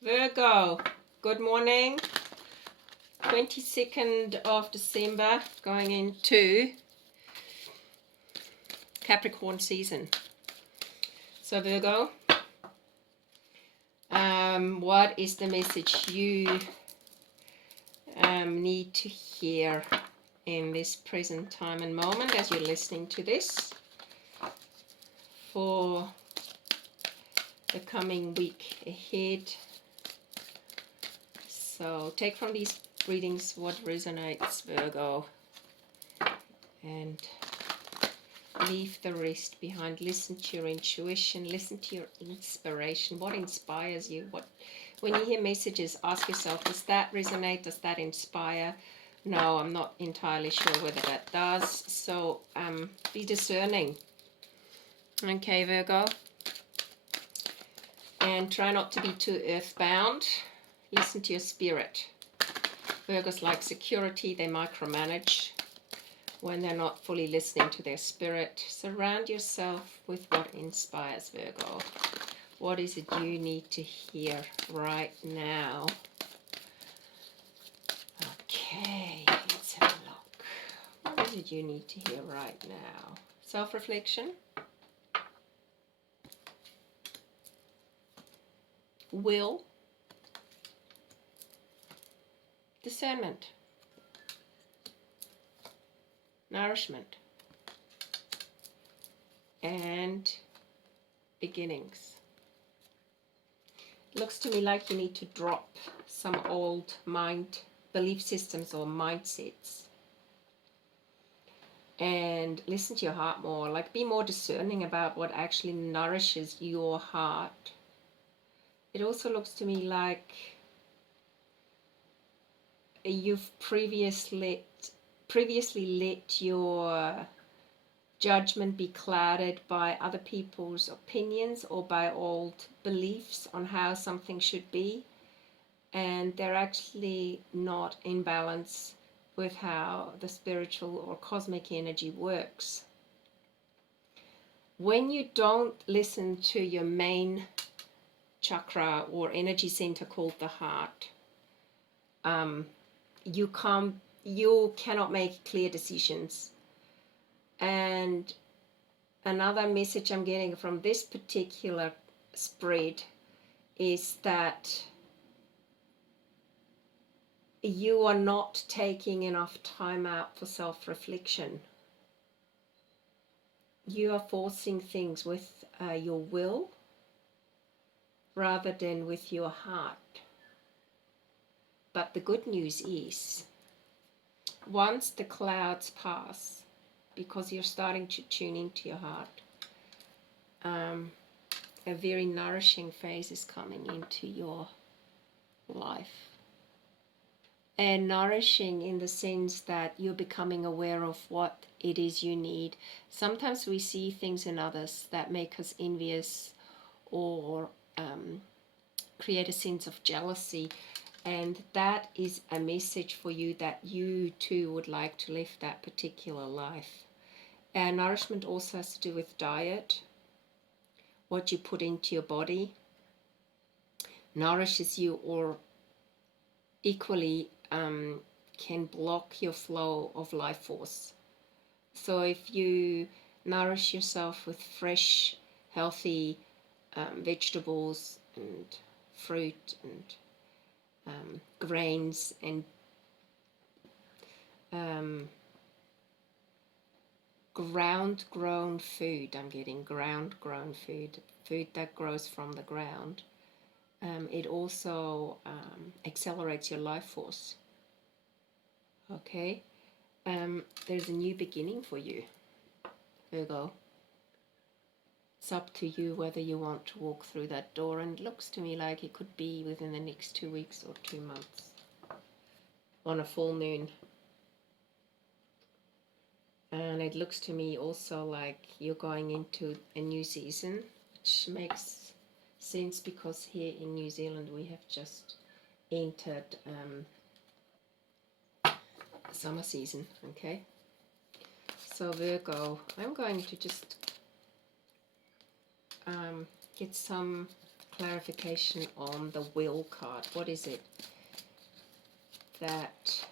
Virgo, good morning. 22nd of December, going into Capricorn season. So Virgo, what is the message you need to hear in this present time and moment as you're listening to this for the coming week ahead? So take from these readings what resonates, Virgo, and leave the rest behind. Listen to your intuition, listen to your inspiration. What inspires you? When you hear messages, ask yourself, does that resonate? Does that inspire? No, I'm not entirely sure whether that does. So be discerning. Okay, Virgo. And try not to be too earthbound. Listen to your spirit. Virgos like security, they micromanage when they're not fully listening to their spirit. Surround yourself with what inspires, Virgo. What is it you need to hear right now? Okay, let's have a look. What is it you need to hear right now? Self-reflection. Will. Discernment. Nourishment. And beginnings. It looks to me like you need to drop some old belief systems or mindsets and listen to your heart more. Like, be more discerning about what actually nourishes your heart. It also looks to me like you've previously let your judgment be clouded by other people's opinions or by old beliefs on how something should be, and they're actually not in balance with how the spiritual or cosmic energy works. When you don't listen to your main chakra or energy center called the heart, you cannot make clear decisions. And another message I'm getting from this particular spread is that you are not taking enough time out for self-reflection. You are forcing things with your will rather than with your heart. But the good news is, once the clouds pass, because you're starting to tune into your heart, a very nourishing phase is coming into your life. And nourishing in the sense that you're becoming aware of what it is you need. Sometimes we see things in others that make us envious or create a sense of jealousy. And that is a message for you that you too would like to live that particular life. And nourishment also has to do with diet, what you put into your body nourishes you, or equally can block your flow of life force. So if you nourish yourself with fresh, healthy vegetables and fruit and grains and ground-grown food, I'm getting ground-grown food that grows from the ground, it also accelerates your life force. Okay, there's a new beginning for you, Virgo. It's up to you whether you want to walk through that door, and it looks to me like it could be within the next 2 weeks or 2 months on a full moon. And it looks to me also like you're going into a new season, which makes sense because here in New Zealand we have just entered summer season. Okay, so Virgo, I'm going to just get some clarification on the will card. What is it that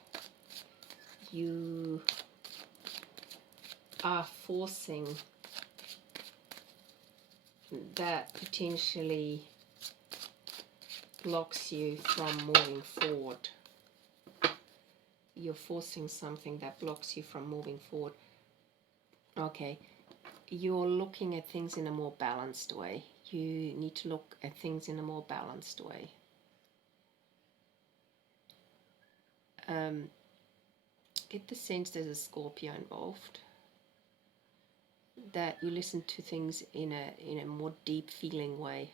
you are forcing that potentially blocks you from moving forward? You're forcing something that blocks you from moving forward. Okay, you're looking at things in a more balanced way. You need to look at things in a more balanced way. Get the sense there's a Scorpio involved. That you listen to things in a more deep feeling way.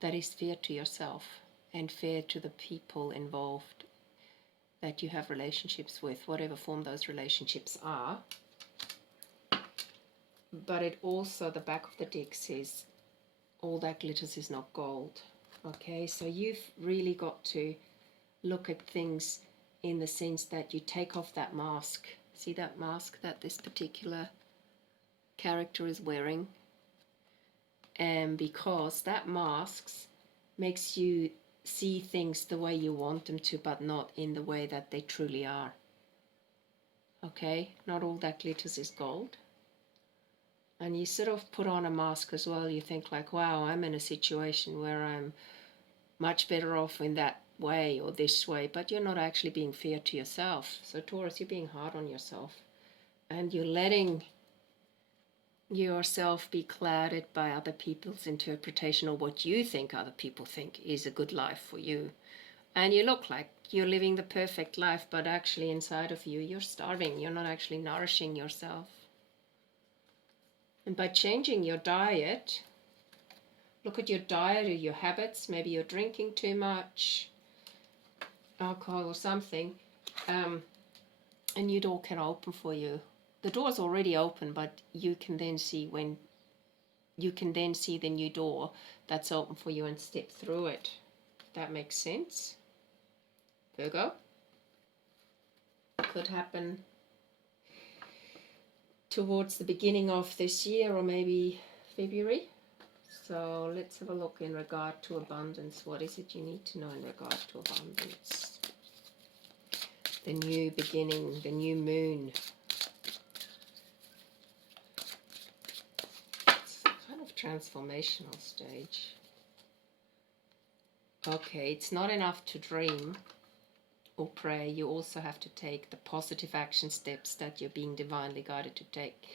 That is fair to yourself and fair to the people involved that you have relationships with, whatever form those relationships are. But it also, the back of the deck says, all that glitters is not gold. Okay, so you've really got to look at things in the sense that you take off that mask. See that mask that this particular character is wearing? And because that mask makes you see things the way you want them to, but not in the way that they truly are. Okay, not all that glitters is gold. And you sort of put on a mask as well. You think like, wow, I'm in a situation where I'm much better off in that way or this way, but you're not actually being fair to yourself. So Taurus, you're being hard on yourself, and you're letting yourself be clouded by other people's interpretation or what you think other people think is a good life for you. And you look like you're living the perfect life, but actually inside of you, you're starving. You're not actually nourishing yourself. And by changing your diet, look at your diet or your habits. Maybe you're drinking too much alcohol or something, and your door can open for you. The door's already open, but you can then see the new door that's open for you and step through it. That makes sense. Virgo. Could happen towards the beginning of this year or maybe February. So let's have a look in regard to abundance. What is it you need to know in regard to abundance? The new beginning, the new moon. It's a kind of transformational stage. Okay, it's not enough to dream or pray. You also have to take the positive action steps that you're being divinely guided to take.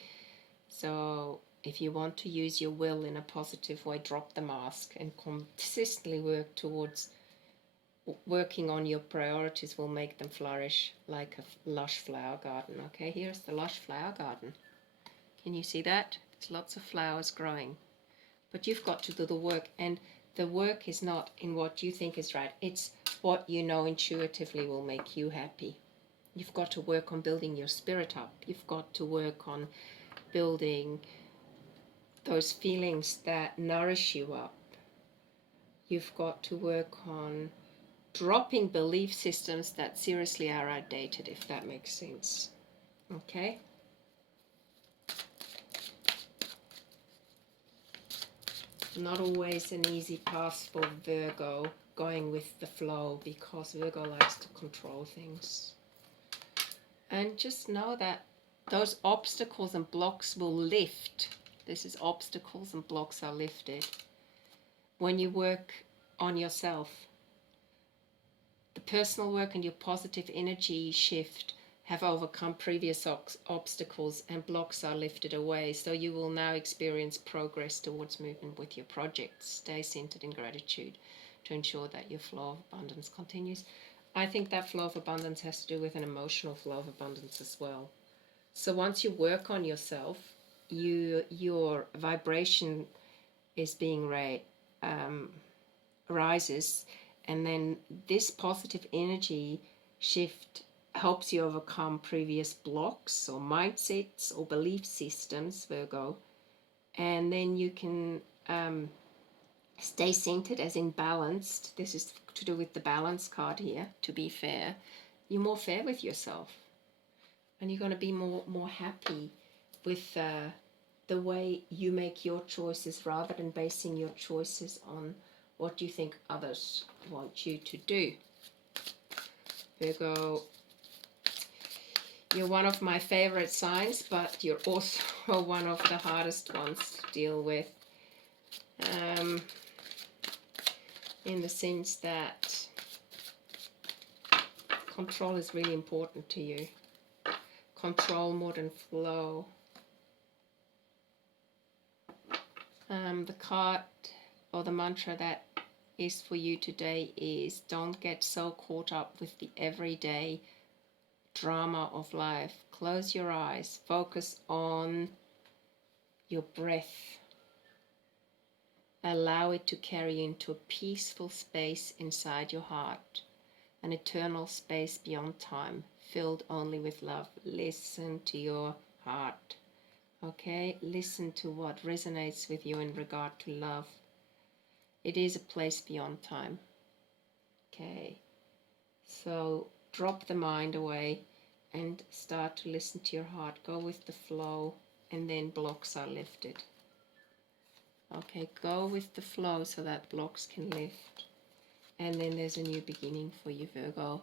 So if you want to use your will in a positive way, drop the mask and consistently work towards working on your priorities will make them flourish like a lush flower garden. Okay, here's the lush flower garden. Can you see that? There's lots of flowers growing. But you've got to do the work, and the work is not in what you think is right. It's what you know intuitively will make you happy. You've got to work on building your spirit up. You've got to work on building those feelings that nourish you up. You've got to work on dropping belief systems that seriously are outdated, if that makes sense. Okay? Not always an easy path for Virgo, going with the flow, because Virgo likes to control things. And just know that those obstacles and blocks will lift. This is obstacles and blocks are lifted when you work on yourself. The personal work and your positive energy shift have overcome previous obstacles, and blocks are lifted away. So you will now experience progress towards movement with your projects. Stay centered in gratitude to ensure that your flow of abundance continues. I think that flow of abundance has to do with an emotional flow of abundance as well. So once you work on yourself, your vibration is being rises, and then this positive energy shift helps you overcome previous blocks or mindsets or belief systems, Virgo, and then you can stay centered, as in balanced. This is to do with the balance card here. To be fair, you're more fair with yourself, and you're going to be more happy with the way you make your choices rather than basing your choices on what you think others want you to do. Virgo, you're one of my favorite signs, but you're also one of the hardest ones to deal with. In the sense that control is really important to you. Control more than flow. The card or the mantra that is for you today is don't get so caught up with the everyday drama of life. Close your eyes. Focus on your breath. Allow it to carry you into a peaceful space inside your heart. An eternal space beyond time, filled only with love. Listen to your heart. Okay, listen to what resonates with you in regard to love. It is a place beyond time. Okay, so drop the mind away and start to listen to your heart. Go with the flow, and then blocks are lifted. Okay, go with the flow so that blocks can lift. And then there's a new beginning for you, Virgo.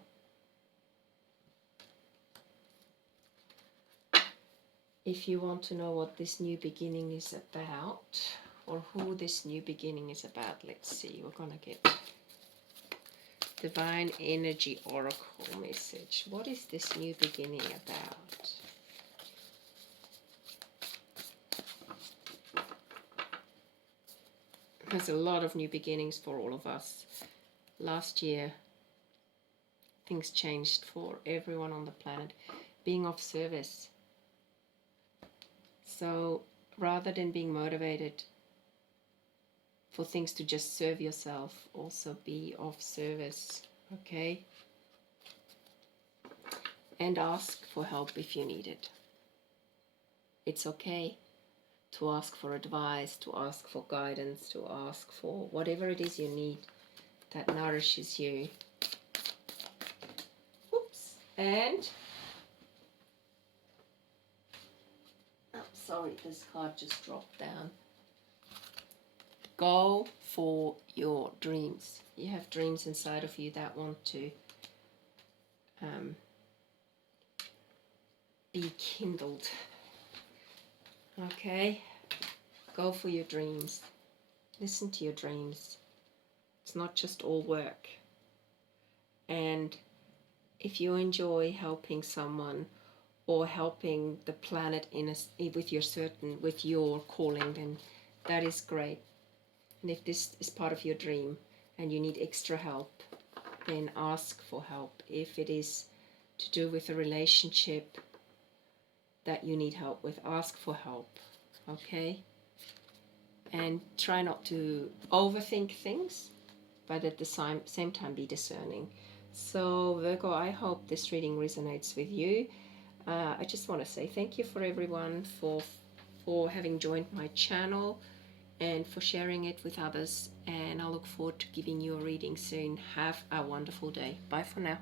If you want to know what this new beginning is about, or who this new beginning is about, let's see. We're going to get Divine Energy Oracle message. What is this new beginning about? There's a lot of new beginnings for all of us. Last year, things changed for everyone on the planet. Being of service. So rather than being motivated for things to just serve yourself, also be of service, okay? And ask for help if you need it. It's okay to ask for advice, to ask for guidance, to ask for whatever it is you need that nourishes you. Oops. And sorry, this card just dropped down. Go for your dreams. You have dreams inside of you that want to be kindled. Okay? Go for your dreams. Listen to your dreams. It's not just all work. And if you enjoy helping someone or helping the planet with your calling, then that is great. And if this is part of your dream and you need extra help, then ask for help. If it is to do with a relationship that you need help with, ask for help, okay? And try not to overthink things, but at the same time be discerning. So Virgo, I hope this reading resonates with you. I just want to say thank you for everyone for having joined my channel and for sharing it with others, and I look forward to giving you a reading soon. Have a wonderful day. Bye for now.